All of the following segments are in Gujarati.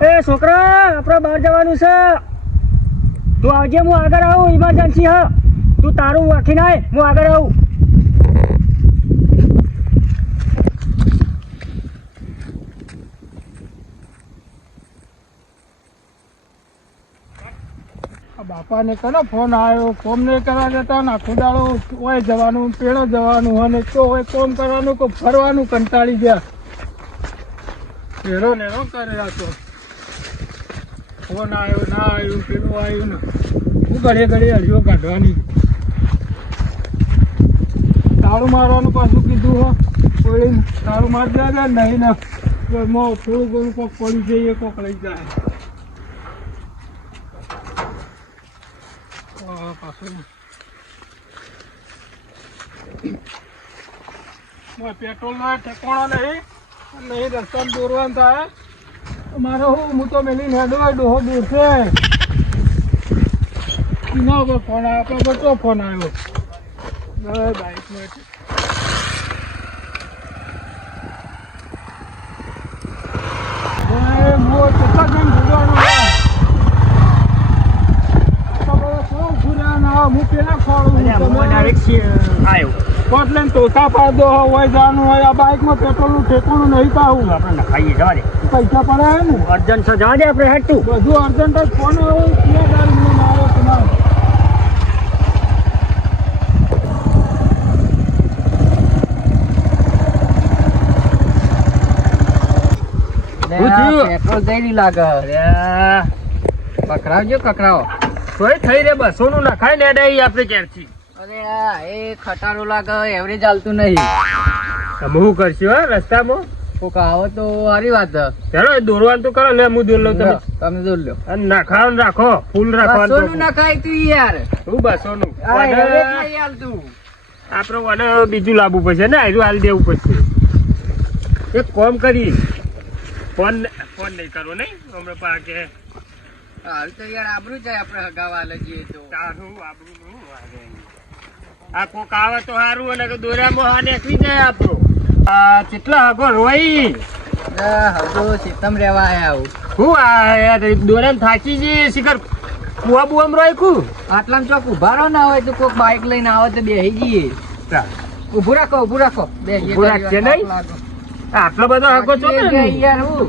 એ છોકરા આપણે બહાર જવાનું છે. તું આવજે, હું આગળ આવું. ઇમરજન્સી હ, તું તારું વાંખીને આય, હું આગળ આવું. બાપાને કનો ફોન આવ્યો, ફોન નહીં કરવા દેતા ને આખો દાડો હોય જવાનું, પેલો જવાનું હોય ને તો હોય કોમ કરવાનું કે ફરવાનું કંટાળી ગયા. પેલો નેરો કરે રાતો. ફોન આવ્યો ના આવ્યું, પેલું આવ્યું ને હું ઘડીએ ઘડીએ હળીઓ કાઢવાની. તાળું મારવાનું પાછું કીધું હો, કોઈ તાળું મારી જાય નહીં ને ઘરમાં થોડું ઘણું કોક પડી જઈએ, કોક લઈ જાય. પેટ્રોલ ના ઠેકાણા નહીં રસ્તામાં દોરવાનું થાય મારે. હું તો મેલી હેડો ડોહો દૂર છે. ના ઉપર ફોન આવ્યો, આપણા પર તો ફોન આવ્યો બાઈકમાં. કેટલા જણ ભૂગવાનું હું પેલા ખોડું કોટલેન તોતા પાડો હોય જવાનું હોય. આ બાઇકમાં પેટ્રોલનું ઠેકાણું નહીં પાવું. આપણે ખાઈએ જવા દે, પૈસા પડે ને અર્જન્ટ છે, જવા દે આપણે. હેઠું બધું અર્જન્ટ જ ફોન આવ્યો. ક્યાં દારૂ મારો તમારો પેટ્રોલ જઈ લાગે. કકરાવજો, કકરાવો. કોઈ થઈ રે 200 નું નખાય ને ડાઈ આપણે ક્યારથી. અરે એ ખટારો લાગે, એવરેજ ચાલતું નહીં. તમે શું કરશો રસ્તામાં? કોક આવો તો સારી વાત. ચાલો દોરવાનું તો કરો. લે હું દોર લઉં, તમે દોર લો. અને નાખાવાનું રાખો, ફૂલ રાખવાનું. 200 નું નખાય તું યાર. શું 200 નું? આપડે મને બીજું લાવવું પડશે ને, આયરું હાલ દેવું પડશે. એક કામ કરી, ફોન નહીં કરવો નહીં હમણાં પાકે. હાલ તો યાર આબરૂ જાય, આપણે હગાવા લઈએ તો તારું આબરૂ નું વાગે. આ કોક આવે તો સારું, અને દોરામાં હા નીકળી જાય આપણો. કેટલા હગો રોઈ હગો સીતમ રેવા આયા. હું આ યાર દોરામ થાકી જઈએ શિખર. કુવા બુઆમ રોયકું આટલામાં ચોક ઉભા રહો ના હોય તો કોક બાઈક લઈને આવે તો બેસી જઈએ. ઉભું રાખો, ઉભું રાખો. ઉભું રાખશે નહીં. આટલો બધો હગો છો યાર. હું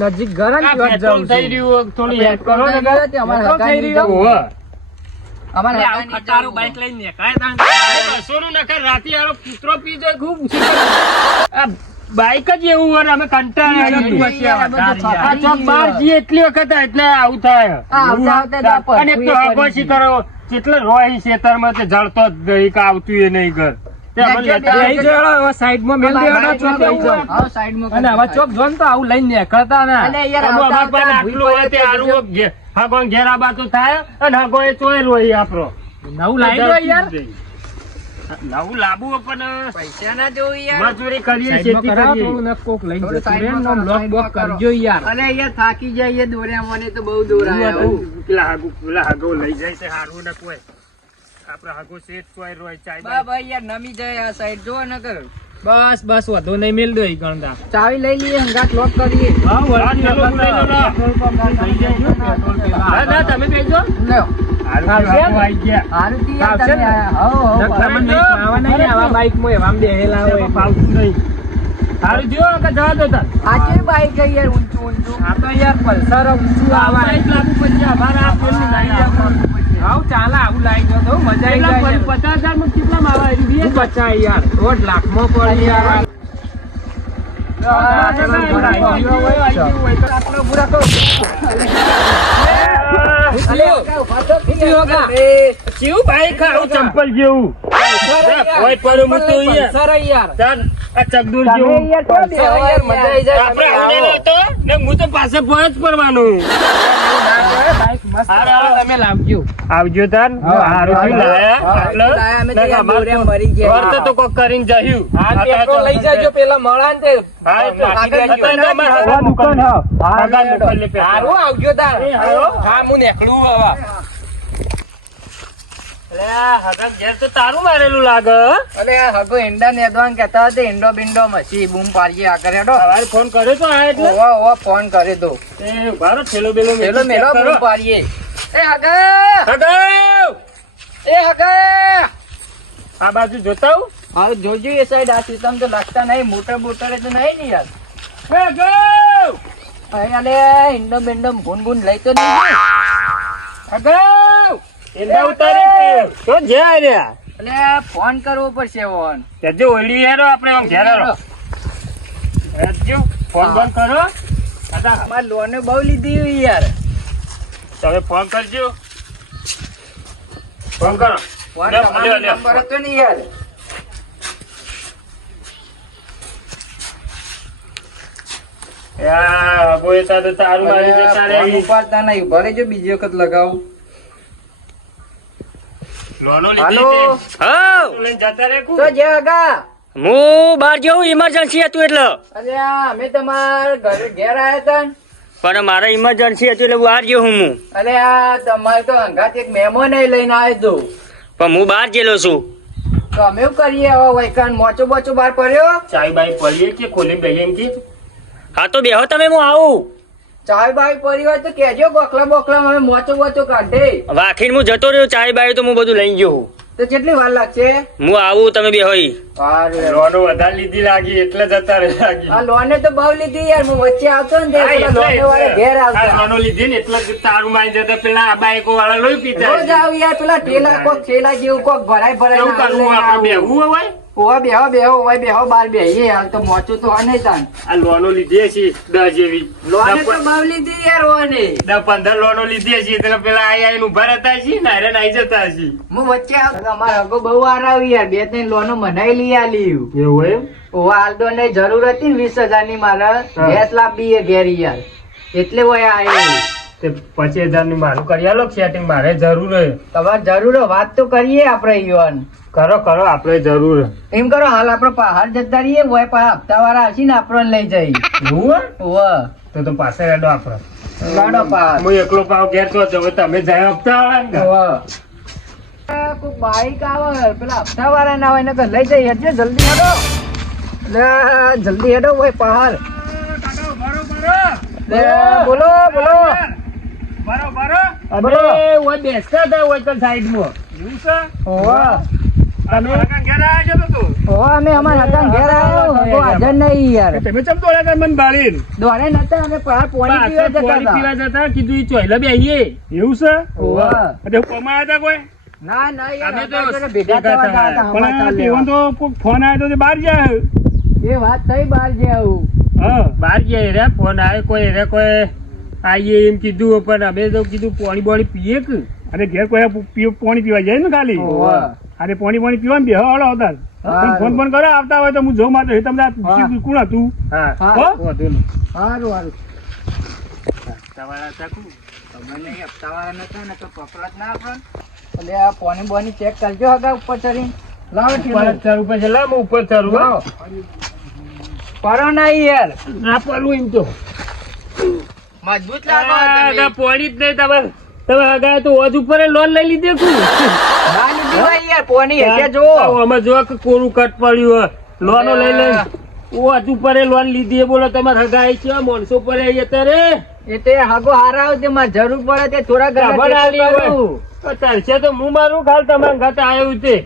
નજીક ઘર થઈ રહ્યું, થોડી હેલ્પ કરો ને. બાઈક લઈને રાતે કૂતરો પી જાય ખૂબ. બાઈક જ એવું હોય, અમે કંટાળા બાર જઈએ એટલી વખત એટલે આવું થાય. અને એક તો અગોશી કરો કેટલે રોય ખેતરમાં તે જળતો જ નહીં કે આવતું એ નહીં ઘર. સાઈડમાં મેલ દેવાના ચોક અને હવે ચોક જો તો આવું લઈને નીકળતા ને. હગો ઘેરા બાતું થાય અને હગો એ ચોય રોય આપણો. નવું લાવી યાર, નવું લાવવું પણ પૈસા ના જોવું યાર. મજૂરી કરીએ, ખેતી કરીએ. કોક લઈને કરજો યાર. અને યાર થાકી જાય દોર્યા મને તો બહુ દોરાયા. પેલા હગો લઈ જાય છે હારું ને કોઈ આપડે હગો સેટ કોઈ રોય ચાય ભાઈ યાર નમી જાય આ સાઈડ જો ન કર. બસ બસ વધુ નહીં મેલ દો. ગણતા ચાવી લઈ લઈએ, હંગાત લોક કરીએ. તમે બેસો બાઈક માં એવા બેહેલા હોય ફાવતું નહીં. સારું જો જવા દો તાર. આજે બાઈક યાર ઊંચું ઊંચું. આ તો યાર પલ્સર ઊંચું આવા લાગુ પછી અમારા આ પેલું લાવી આવું ચાલે. આવું લાવી જો તો મજા આવી જાય. 50,000 માં કેટલામાં આવે? 50 યાર 1.5 લાખ માં પડી યાર. ચંપલ જેવું હું તો પાસે પોય જ પડવાનું. આવજો તાર તો કોક કરીને જયું લઈ જાજો પેલા મળા ને. આવજો તાર. હા હું નીકળું હવે. અરે આ હગમ ઘેર તો તારું મારેલું લાગે હો. અલે આ હગો ઈંડા નેદવાન કહેતા હતા ઈંડો બિંડો મચી બૂમ પાડીએ આગળ હેડો. સવારે ફોન કર્યો તો આ એટલે ઓવા ઓવા ફોન કરી દો. એ બારો થેલો બેલો પેલો મેલો બૂમ પાડીએ. એ હગા હગમ એ હગા આ બાજુ જોતા હું મારું જોજો એ સાઈડ આ સિસ્ટમ તો લાગતા નહીં મોટર બોટર તો નહીં ને યાર. હગમ અલે ઈંડો બિંડો ભૂન ભૂન લઈ તો નહીં. હગમ એંડા ઉતારી તો જ્યાં રહ્યા અલે ફોન કરવો પડશે ફોન. તેજો ઓળી હેરો આપણે આમ ઘેર હેરો તેજો ફોન બંધ કરો દાદા અમાર લોન બહુ લીધી હોય યાર. તમે ફોન કરજો ફોન કરો ફોન લ્યો, તમારો લ્યો, લ્યો. નંબર હતો ને યાર. યા કોઈ તો તારું મારી જતા ફોન રહી ઉપાડતા નહીં ભલે જો બીજી વખત લગાવું. લોનો હાલો. લીધી છે હા લઈને જતા રહે કુ તો જે હગા હું બહાર જવું ઇમરજન્સી હતું એટલે અરે આ અમે તમારા ઘરે ઘેર આયા હતા ને. પણ મારે ઇમરજન્સી હતું એટલે બહાર ગયો હું અરે આ તમારે તો અંગાત એક મહેમાન લઈને આવ્યો હતો. પણ હું બહાર ગયેલો છું તો અમે શું કરીએ હવે વૈકાન મોચો બોચો બહાર પડ્યો. ચાય બાઈ પડીએ કે ખોલી બેહીએ એમ કે હા તો બેહો તમે હું આવું ચાય બાય પડી હોય તો કેજો બોકલા બોકલા અમે મોચો બોચો કાઢે. વાખીને હું જતો રહ્યો ચાય બાય તો હું બધું લઈ ગયો હું તો કેટલી વાર લાગશે. હું આવું તમે બેહો ઈ. અરે લોનો વધારે લીધી લાગી એટલે જતા રહે લાગી આ લોને તો બહુ લીધી યાર. હું વચ્ચે આવતો ને હા, ત્યારે પેલા લોને વાળા ઘેર આ આવતા. લોનો લીધી ને એટલે જ તારું મારી જતા પેલા આ બાઈકો વાળા લોહી પીતા રોજ આવું યાર પેલા ઠેલા કોક ઠેલા જેવું કોક ભરાય ભરાય કેવું કરવું આપણે બેહવું હોય ઓવા બેહો બેહો ઓવા બેહો બાર બેહીએ હાલ તો મોચું તો હને તાન. આ લોનો લીધી છે 10 જેવી લોને તો બહુ લીધી યાર ઓને. 10-15 લોનો લીધી છે એટલે પેલા આઈને ઉભા રહેતા છે ને હારે નાઈ જતા છે હું વચ્ચે આવતો અમારા હગો બહુ વાર આવી યાર. 2-3 લોનો મનાઈ લઈ આલી. એવું એમ ઓવા હાલતો ને જરૂર હતી ને 20,000 ની મારે હા. ગેસ લાવી ઘેર યાર એટલે વયા આયો. તે 25,000 ની મારું કરી આલો સેટિંગ મારે જરૂર હે તમારે જરૂર હોય વાત તો કરીએ આપણે યુવાન. કરો કરો આપણે જરૂર હે. એમ કરો હાલ આપણે પહાડ જતા રહીએ હોય પણ હપ્તા વાળા હશે ને આપણને લઈ જાય. એવું હે? ઓવા તો પાસે રેડો આપણે ગાડો પહાડ. હું એકલો પાવ ઘેર તો જવો તમે જાય હપ્તા વાળા ને ઓવા. કોઈ બાઈક આવે પેલા હપ્તા વાળા ના હોય ને કે લઈ જાય એટલે જલ્દી હેડો. લે, જલ્દી હેડો હોય પહાડ. લે, બોલો બોલો અબે ઓય બેસતા હતા ઓય તો સાઈડમાં એવું છે ઓવા. તમે ઘેર આવ્યા છો તો તું ઓવા અમે અમારા હકાન ઘેર આવ્યો હગો હાજર નહીં યાર. તમે ચમ તો ઓલા મન બાળીન દોડે નતા અમે પહાડ પોણી પીવા જતા પાણી હતા. પીવા જતા કીધું ઈ ચોઈલા બેહીએ એવું છે ઓવા. એટલે કમાયા હતા કોઈ ના ના યાર અમે તો અમારે જોડે ભેગા થવા ગયા હતા પણ સમાચાર તેવન લેવા. તો ફોન આવ્યો તો બહાર જાય એ વાત થઈ બહાર જે આવું. હા બહાર જાય રે ફોન આવે કોઈ રે કોઈ આઈએ એમ કીધું પણ અમે તો કીધું પાણી બોણી પીએ કે અરે ઘેર કોઈ પાણી પીવા જાય ને ખાલી ઓવા. અરે પાણી પીવા ને બેહવાડો આવતા હા. ફોન ફોન કરો આવતા હોય તો હું જોઉં માત્ર તમને આ પૂછ્યું કોણ હતું હા હા. હો? વધુ નહીં હારું હારું. તમારા ચાકુ તમે નહીં હપ્તાવાળા નતા ને તો પકડત ના આપણને. એટલે આ પોની બોની ચેક કરજો હગા ઉપર ચડી. લાવો ઉપર ઠેલો. જ ચડવું પછી લાવ હું ઉપર ચડું હો. લાવો. પરો નહીં યાર. ના પડવું એમ તો મજબૂત ના પોણી જ નહીં તમે તમે હગાય તો ઓજ ઉપર લોન લઈ લીધી કુ ના લીધી હોય યાર પોની હશે જો. અમે જો કે કોરું કટ પડ્યું હોય લોનો લઈ લઈ ઓજ ઉપર લોન લીધી એ બોલો તમારે હગાય છે માણસો પર અત્યારે એ તે હગો હારા આવે તે મારે જરૂર પડે તે થોડા ખબર ઘણા આલી ટેકો હોય. કરું. તો ચાલશે તો હું મારું ખાલ તમારા ઘાતે આવ્યું તે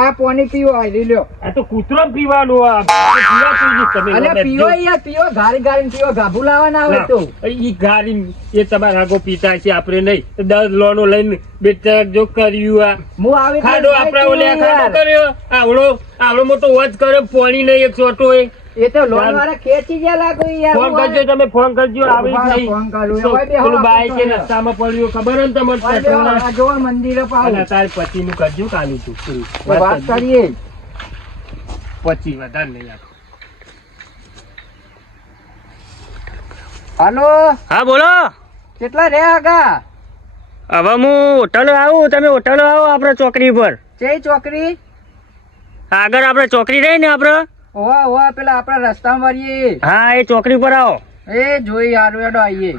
આ પોની પીવો આવી લ્યો. આ તો કૂતરો પીવાનું આ પીવાતું જ તમે અલે બેઠજો. પીવો યાર પીવો ગારી ગારી પીવો ગાભુ લાવવાના આવે તો. ઈ ગાડી એ તમારા આગો પીતા છે આપણે નહીં 10 લોનો લઈને બે ચાર જો કર્યું આ હું આવી રીતે ખાડો આપડા ઓલે યાર. ખાડો કર્યો આવડો મોટો વચ કર્યો પાણી નહીં એક છોટો એ એ તો લોન વાળા ખેંચી ગયા લાગુ યાર. ફોન કરજો તમે ફોન કરજો આવી જ નહીં ફોન કરું. તો હવે બેહો પેલું બાઈક આપણે એ રસ્તામાં પડ્યું ખબર હે ને તમારે હવે બેહો, પેટ્રોલના? આ જોવા મંદિરે પાવું. અને તારે પચીનું કરજો કાલું તું પેલું. વાત કરીએ. 25 વધારે નહીં આપો. હાલો હા બોલો કેટલા રે આગા હવે હું હોટલો આવું તમે હોટલો આવો આપણે ચોકડી પર ચે ચોકરી આગળ આપણે ચોકડી રહી ને આપણે ઓવા ઓવા પેલા આપણા રસ્તામાં વળીએ. હા એ ચોકડી પર આવો એ જોઈ હારું હેડો આવીએ.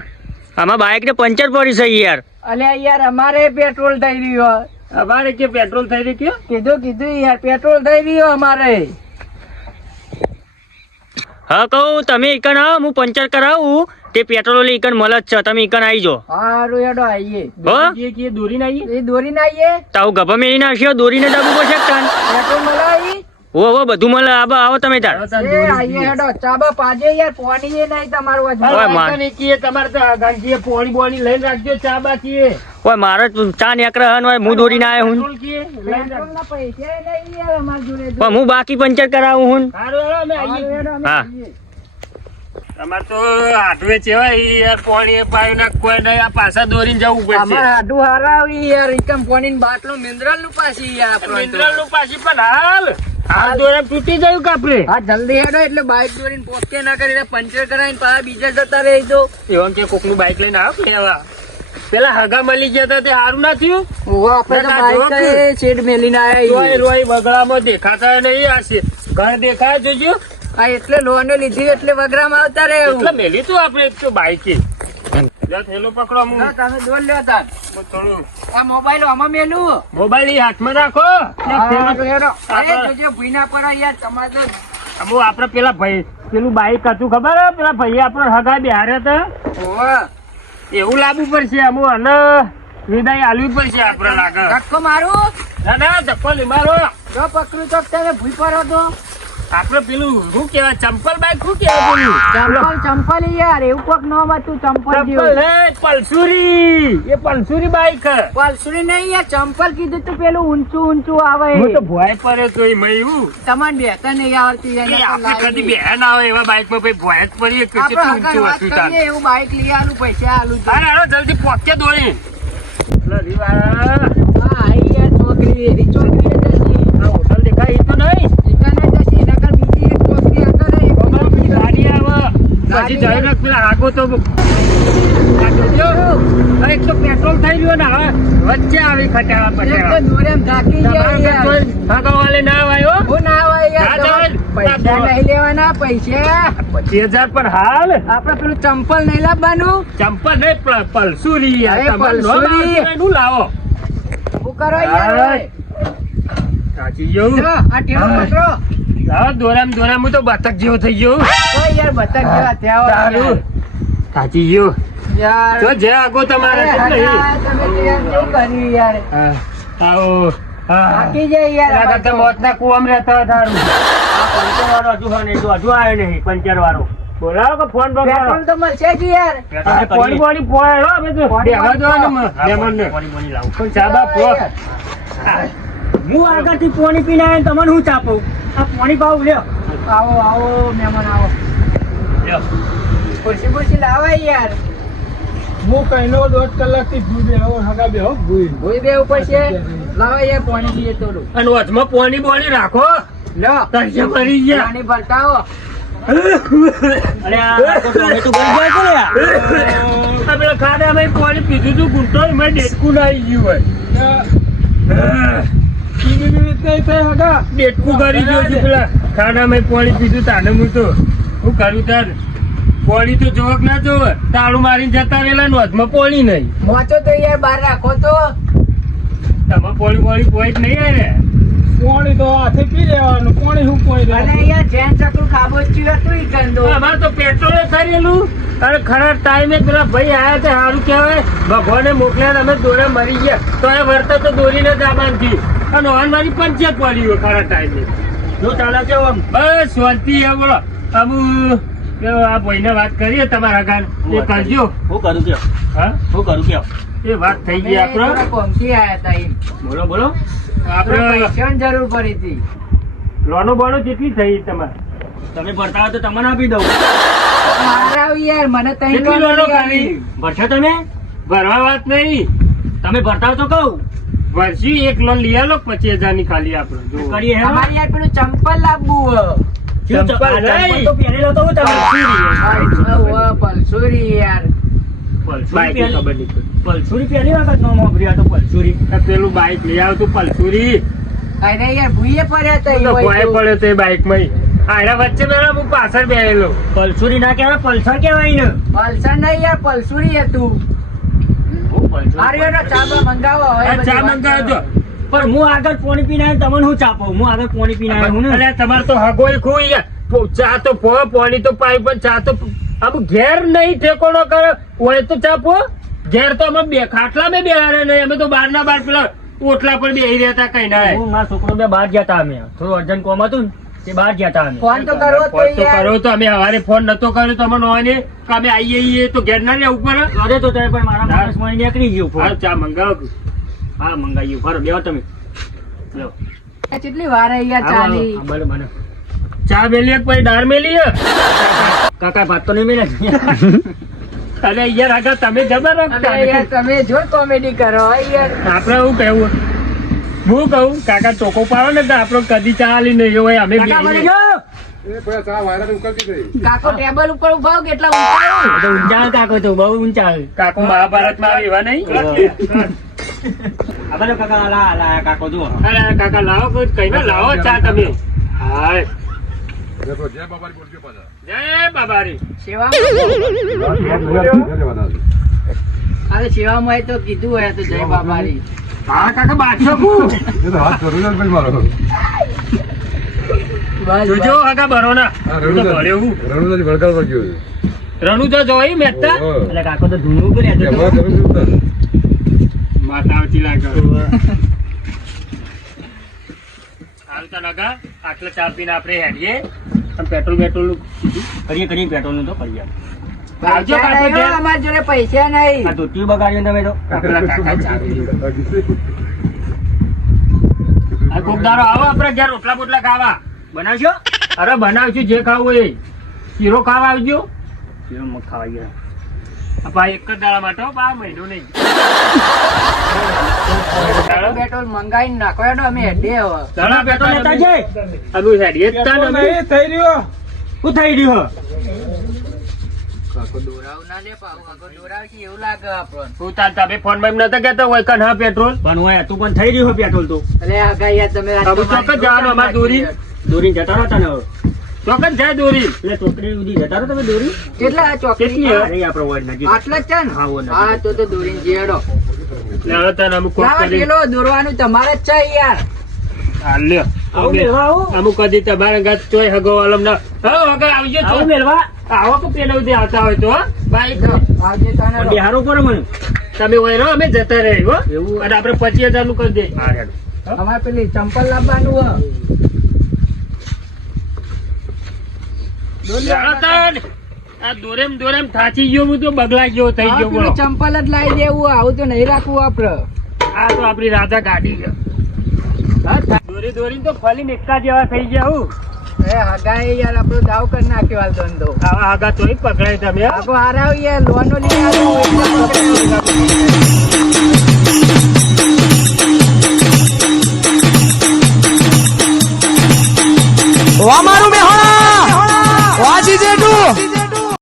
આમાં બાઇક ને પંચર પડી છે યાર અલ્યા યાર અમારે પેટ્રોલ થઈ રહ્યું અમારે કે પેટ્રોલ થઈ રહ્યું કે કીધું યાર પેટ્રોલ થઈ રહ્યું અમારે. હા કહું તમે ઈકન આવો હું પંચર કરાવું તે પેટ્રોલ ઈકન મળે જ છે તમે ઈકન આવી જો હારું હેડો આવીએ. હો કે દોરીને આવીએ એ દોરીને આવીએ. તાવ ગભા મેલી નાખ્યો દોરીને દાબુ પડશે કાન પેટ્રોલ મળે આવી. હો બધું મળે આવો તમે તાર એ આવીએ હેડો. ચાબા પાજે યાર પાણી એ નહીં તમારું આજુ. ઓય માર. તમારે તો ગાંધી પોણી બોણી લઈને રાખજો ચા બાકી ઓય મારે ચા નેકરા હન હોય હું દોરીને આવ્યો હું પેટ્રોલ કે લઈને રાખજો. પેટ્રોલના પૈસા નહીં યાર અમારી જોડે તો. પણ હું બાકી પંચર કરાવું હું સારું હેડો અમે હારું આવીએ. હેડો, અમે હા. આવીએ. તમારે તો હાથવે ચેવાય યાર પોણી પાયું ના કોઈ નહીં આ પાછા દોરીને જવું પડશે અમારે હાડું હારાવી યાર એકમ પાણીની બાટલો મિનરલ નું પાછી યાર આપણો તો. મિનરલ નું પાછી પણ હાલ દોરા તૂટી ગયું કાપરે હા જલ્દી હેડો એટલે બાઇક દોરીને પોકે ના કરીને પંચર કરાવીને પાછા બીજા જતા રહી તો. એવમ કે કોકનું બાઈક લઈને આવ લેવા પેલા હગા મળી ગયા હતા તે સારું ના થયું ઓહો, આપણે તો ના, બાઇક જો એ શેડ મેલીને આયા રોય છીએ. રોય બગડામાં દેખાતા નહીં આ છે ઘર દેખાય જોજો આ એટલે લોને લીધી એટલે વગરામાં આવતા રહે એવું. એટલે મેલી તું આપણે એક તો બાઈકે જા થેલો પકડો હું ના, તમે દોર લ્યો તાર. થોડું આ મોબાઈલ આમાં મેલું. મોબાઈલ ઈ હાથમાં રાખો ને હા, થેલો- હારું હેડો. અરે આપણે- જોજો ભૂઈ ના પડો યાર તમારે તો. અમુ આપણે પેલા ભાઈ પેલું બાઈક હતું ખબર હે? પેલા ભાઈ આપણો હગા બિહારે હતા ઓહો, એવું લાવવું પડશે અમુ અને વિદાય આલવી પડશે આપણે લાગે ધક્કો મારું. ના ના ધક્કો નહીં મારો જો પકડું તો તમે ભૂઈ પડો તો. આપણે પેલું શું કેવાય ચંપલ બાઈક શું કેવાય પેલું ચંપલ યાર એવું કોક નામ હતું ચંપલ ચંપલ જેવું. હે પલ્સુરી એ પલ્સુરી બાઈક હે. પલ્સરી નહીં યાર ચંપલ કીધું તો પેલું ઊંચું આવે. હું તો ભોય પડે તો એમાં એવું તમારે બેતા નહીં આવડતી એ એને તો આપણે કદી લાવી. બેન આવે એવા બાઈકમાં પછી ભોય જ પડીએ કે આપણે કેટલું હગાઈ ઊંચું વાત હતું તાર કરીએ એવું બાઈક લઈ આલું પૈસા આલું છું. અરે હાલો જલ્દી પોકે દોડી રીવા હા આઈ યાર છોકરી એવી છોકરી જશી. આ હોટલ દેખાય એ તો નહીં એકાને જશી નકર બીજી એક છોકરી હતો ને એ હમણાં પેલી ગાડી આવે પછી જઈ ને પેલા આગો તો આ જોજો. આ એક તો પેટ્રોલ થઈ રહ્યો ને હવે વચ્ચે આવી ખટાવા એક તો પટાવા દોરેમ ઝાંકી જાય યાર. હગાવાલે ના આવ્યો હું ના આવે યાર ના જાય. તમારે પૈસા નહીં લેવાના પૈસા. 25,000 પર હાલ આપણે પેલું ચંપલ નહીં લાવવાનું. ચંપલ નહીં પલ્સુરી યાર અરે તમારે પલ્સુરી. નોમ આવશે, લાવો શું કરો યાર હા. ઓય? સાચી જવું જો, આ ટેબલ પકડો. લાવો દોરામ હું તો બતક જેવો થઈ ગયો ઓય યાર બતક જેવા થયા હોય સારું યાર. સાચી ગયો યાર તો જે આગો તમારે અરે કેટલે હગા, તમે તો યાર કેવું કર્યું યાર. હા આવો હા થાકી જાય યાર એના કરતા મોતના કૂવામાં રહેતા હોય તારું આ પંચર વાળો હજુ હા નહીં તો હજુ આવ્યો નહીં પંચર વાળો બોલાવો કે ફોન બગાડો પેટ્રોલ તો મળશે જ યાર. પાણી પાણી પોળો અમે તો પાણી બેહવા દો ને મહેમાનને. પણ ચાબા પો હું આગળથી પાણી પીને આવ્યો તમને હું ચાપું આ પાણી પાવું લ્યો આવો આવો મહેમાન આવો. લ્યો ખુરશી બુરશી લાવો યાર. હું કહીનો 1.5 કલાકથી ભૂઈ બેહો હગા બેહો ભૂઈ ભૂઈ બે ઉપર છે. લાવો યાર પાણી પીએ થોડું. અને વચમાં પોણી બોણી રાખો લ્યો તરસે મરી ગયા પાણી ભરતાવો. અરે આ તો ટોમેટો બળી જાય છે ને યાર. આ પેલા ખાડામાં પોણી પીધું તું ગુંટો મેં ડેટકું ના આવી ગયું હોય ટીવી રીત નહીં થઈ હગા ડેટકું કરી ગયો છું પેલા ખાડામાં પોણી પીધું તાને હું તો હું કરું તાર પોણી તો જોવક ના જોવે તાળું મારીને જતા રહેલા ને વચમાં પોણી નહીં મોચો તો યાર બહાર રાખો તો. તમે પોણી પોઈ જ નહીં આવે પાણી તો હાથે પી લેવાનું પાણી શું કોઈ અને યાર જેન ચકલું ખાબોચ્યું હતું ઈ ગંદો. અમારે તો પેટ્રોલ ખરેલું અને ખરા ટાઈમે પેલા ભાઈ આયા તે સારું કહેવાય ભગવાને મોકલ્યા ને અમે દોરે મરી ગયા તો એ વર્તા તો દોરીને જ આબાનથી અને ઓન મારી પંચાયત પડી હોય ખરા ટાઈમે જો ચાલે કેવો આમ બસ શાંતિ હે બોલો અમુ આ ભાઈને વાત કરીએ તમારા ગાન એ કરજો હું કરું કયો હા હું કરું કયો એ વાત થઈ ગઈ થોડા આપણો કોમથી આયા તા ઈ. બોલો બોલો આપણે પૈસાની જરૂર પડી હતી. લોનો બોનો કેટલી થઈ તમારે તમે ભરતા હોય તો તમને આપી દઉં મારા યાર મને તઈ કેટલી લોનો ખાલી ભરશો તમે ભરવા વાત નહીં તમે ભરતા હોય તો કહું વર્ષી એક લોન લઈ આલો 25,000 ની ખાલી આપણે જો કરીએ હે અમારે યાર પેલું ચંપલ લાવવું હે. શું ચંપલ ચંપલ નહીં. તો પહેરેલો તો હું તમે ઓહો, પલ્સુરી યાર. બાઈક ની ખબર નહીં પડી. પલસુરી પહેલી વખત નો મોભર્યા તો પલસુરી આ પેલું બાઈક લઈ આવતું પલ્સુરી અરે યાર ભૂઈએ પડ્યા તા ઈ તો હોય ભોય તો. પડ્યો તો એ બાઈક માં આના વચ્ચે મેળા હું પાછળ બેહેલો પલસુરી ના કહેવાય પલ્સર કહેવાય ને પલ્સર નહીં યાર પલ્સુરી હતું. હું પલસુરી હારું હેડો ચા બા મંગાવો હવે આ ચા બધી વાત મંગાવજો કરો. પણ હું આગળ પાણી પીને આવ્યો, તમને હું ચાપો? હું આગળ પાણી પીને આવ્યો હું ને. અલ્યા તમારે તો હગોય ખોઈ યાર. ચા તો પો, પાણી તો પાઈ, પણ ચા તો આમ ઘેર નહીં ઠેકોનો કરે હોય તો ચા પો. ઘેર તો અમે બે ખાટલા બે બેહાડે નહીં, અમે તો બાર ના બાર પેલા ઓટલા પર બેહી રહેતા કઈ ના. હું મારા છોકરો બે બહાર ગયા હતા, અમે થોડું અર્જન્ટ કોમ હતું ને તે બહાર ગયા હતા અમે. ફોન તો કરવો જ ફોન તો યાર. કરો તો અમે હવારે ફોન નતો કર્યો તો અમે નોને કે અમે આવીએ તો ઘેર ના રહેવું પડે. અરે તો ત્યારે પણ મારા માણસ મળી નીકળી ગયું હા ફોન. ચા મંગાવો. હા મંગાવ્યું. ખરો બેહો તમે. લો. કેટલી વાર હે યાર આવો, ચાલી. આવો, બને બને. ચા મેલી એક પછી દાળ મેલી હે. કાકા ભાત તો નહીં મળે. અરે યાર આગળ તમે જબર અરે યાર તમે જો કોમેડી કરો હો યાર. આપડે એવું કહેવું હું કહું કાકા ટોકો પાડો ને તો આપડે કદી ચાલી નહીં હોય અમે કાકા બને બેહીને. જો. કાકો ટેબલ ઉપર ઉભા હો, કેટલા ઊંચા હો. તો ઊંચા કાકો તો બહુ ઊંચા આવે. કાકો મહાભારત માં એવા નહીં. આ બધો કાકા આલા આલા કાકો જુઓ. અરે કાકા લાવો કોઈ કઈ ના લાવો ચા તમે. હાય જય બાબારી. અરે સેવામાં એ તો કીધું હોય તો જય બાબારી. હા કાકા બાદશાહ કુ બસ, જોજો કાકા બરોના હું તો ભળ્યો હું. રણુ તો જોઈ મેચતા એટલે કાકો તો ધૂણું ઉપર રહેતો હતો. માતા આવતી લાગે. હાલતા લાગા આટલા ચા પીને આપણે હેડીએ. આમ પેટ્રોલ કરીએ પેટ્રોલ નું તો કરીએ. આવજો પૈસા કાકો નહીં હો, ઘેર. અમારી જોડે પૈસા નહીં. આ ધોતિયું બગાડ્યું ને તમે તો. આપણા કાકા ચા પીએ. આ કોક દાડો આવો આપણે ઘેર રોટલા બોટલા ખાવા. બનાવશો? અરે બનાવશું જે ખાવું એ. શીરો ખાવા આવજો. શીરો મગ ખાવા ગયા. આપા એક જ દાડા માટે હો, બા મહિનો નહીં. પેટ્રોલ મંગાવીને નાખો હેડો, અમે હેડીએ હવે. દાડા પેટ્રોલ લેતા જઈ. અમે હેડીએ જ તા ને અમે. નહીં થઈ રહ્યો. શું થઈ રહ્યું? કાકો દોરાવું ના લે પાછું. કાકો દોરાવશે એવું લાગે આપણને. હું તાર તમે ફોન માં એમ નતા કહેતા હોય કન હા પેટ્રોલ. પણ હોય તું પણ થઈ રહ્યું પેટ્રોલ તો. અરે આગા યાર તમે આજ હવે તો મારી ચોક્કસ જવાનું અમારે દોરી. દોરી જતા રહો તને હવે. ચોક્કસ જાય દોરી. એટલે ચોકડી સુધી જતા રહો તમે દોરી. કેટલા આ ચોકડી? કેટલી હે? અરે આપણે હોય નજીક. આટલા જ છે ને? હા, નજીક. હા તો દોરીને જેડો. એટલે હવે તને અમુક કોક લાવા કરી. કિલો દોરવાનું તમારે જ છે યાર. હા, લ્યો. આવું અમે- મેળવા આવું. અમુક કદી તમારા ગાત ચોય હગો વાલમ ના. હા વગર આવજો આવું ચોય. મેળવા. આવો કે પેલા સુધી આવતા હોય તો હો. બાઈક આવજે તને પણ બિહારો પર મને. તમે હોય રહો અમે જતા રહે હો. એવું? અને આપણે 25,000 નું કરી દે. અમારે પેલી ચંપલ લાવવાનું હે. આ દોરેમ થાચી ગયો હું તો બગલા ગયો થઈ હા, ગયો બોલો. પેલું ચંપલ જ લાવી દેવું. આવું તો નહીં રાખવું આપડે. આ તો આપણી રાજા ગાડી છે. દોરી તો ફલી એકા જેવા થઈ ગયા હું. એ હગાએ યાર આપણો દાવ કરી નાખ્યો હાલ ધંધો. આવા આગા તોય પકડાય તમે હો. આગો હારાવ યાર લોનો લઈ આવ્યો એટલે પકડાયો. વામારું મેહોણા વાજી જેટું